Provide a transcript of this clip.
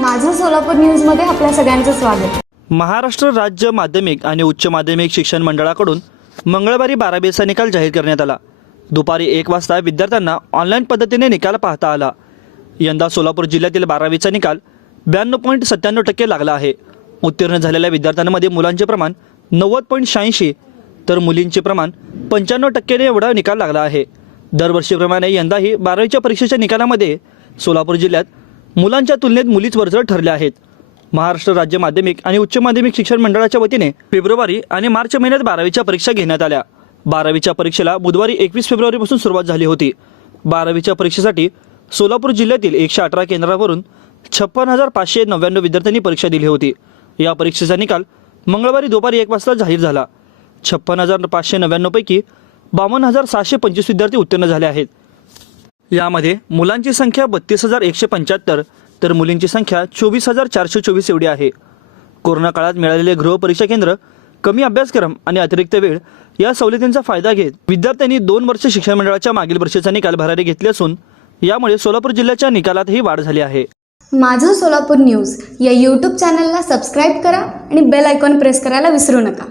माझं सोलापूर न्यूजमध्ये आपल्या सगळ्यांचं स्वागत. महाराष्ट्र राज्य माध्यमिक आणि उच्च माध्यमिक शिक्षण मंडळाकडून मंगळवारी बारावीचा निकाल जाहीर करण्यात आला. दुपारी एक वाजता विद्यार्थ्यांना ऑनलाईन पद्धतीने निकाल पाहता आला. यंदा सोलापूर जिल्ह्यातील बारावीचा निकाल ब्याण्णव पॉईंट सत्त्याण्णव टक्के लागला आहे. उत्तीर्ण झालेल्या विद्यार्थ्यांमध्ये मुलांचे प्रमाण नव्वद पॉईंट शहाऐंशी तर मुलींचे प्रमाण पंच्याण्णव टक्केने एवढा निकाल लागला आहे. दरवर्षीप्रमाणे यंदाही बारावीच्या परीक्षेच्या निकालामध्ये सोलापूर जिल्ह्यात मुलांच्या तुलनेत मुलीच वरचढ ठरल्या आहेत. महाराष्ट्र राज्य माध्यमिक आणि उच्च माध्यमिक शिक्षण मंडळाच्या वतीने फेब्रुवारी आणि मार्च महिन्यात बारावीच्या परीक्षा घेण्यात आल्या. बारावीच्या परीक्षेला बुधवारी एकवीस फेब्रुवारीपासून सुरुवात झाली होती. बारावीच्या परीक्षेसाठी सोलापूर जिल्ह्यातील एकशे अठरा केंद्रावरून छप्पन हजार पाचशे नव्याण्णव विद्यार्थ्यांनी परीक्षा दिली होती. या परीक्षेचा निकाल मंगळवारी दुपारी एक वाजता जाहीर झाला. छप्पन हजार पाचशे नव्याण्णवपैकी बावन्न हजार सहाशे पंचवीस विद्यार्थी उत्तीर्ण झाले आहेत. यामध्ये मुलांची संख्या बत्तीस हजार एकशे पंच्याहत्तर तर मुलींची संख्या चोवीस हजार चारशे चोवीस एवढी आहे. कोरोना काळात मिळालेले गृहपरीक्षा केंद्र कमी अभ्यासक्रम आणि अतिरिक्त वेळ या सवलतींचा फायदा घेत विद्यार्थ्यांनी दोन वर्ष शिक्षण मंडळाच्या मागील वर्षाचा निकाल भरारी घेतले असून यामुळे सोलापूर जिल्ह्याच्या निकालातही वाढ झाली आहे. माझं सोलापूर न्यूज या यूट्यूब चॅनलला सबस्क्राईब करा आणि बेल आयकॉन प्रेस करायला विसरू नका.